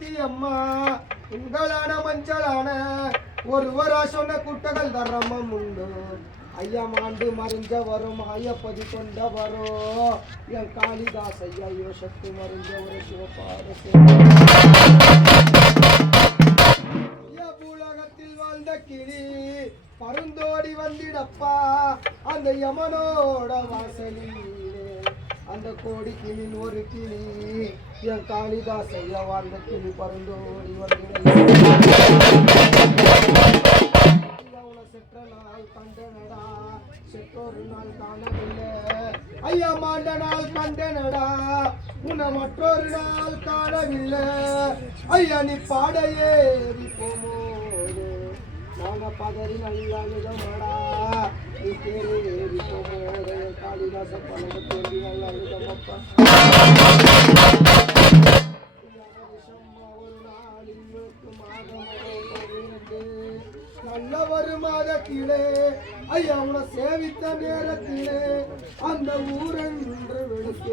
சத்தியம்மா உங்களான மஞ்சளான ஒருவரா சொன்ன குட்டகள் தர்மம் உண்டு ஐயா மாண்டு மறிஞ்ச வரும் ஐயப்பதி கொண்ட வரும் என் காளிதாஸ் ஐயா யோசத்து மறிஞ்ச ஒரு சிவபாரசு பூலகத்தில் வாழ்ந்த கிளி பருந்தோடி வந்திடப்பா அந்த யமனோட வாசலிலே அந்த கோடி கிளின் ஒரு கிளி என் காளிதாஸ் ஐயா வாழ்ந்த கிளி பருந்தோடி செற்ற நாள் கண்டனடா செற்றொரு நாள் காணவில்லை ஐயா மாண்ட நாள் கண்டனடா உன்னை மற்றொரு நாள் காணவில்லை ஐயா நீ பாட ஏறி போமோது நாங்க பதறி நல்லா விதமாடா நீ தேரு ஏறி போமோது காளிதாச பழக தேடி நல்லா விதமப்பா நல்ல வருமாத கீழே ஐயா உன சேவித்த நேரத்திலே அந்த ஊரென்று வெளுத்து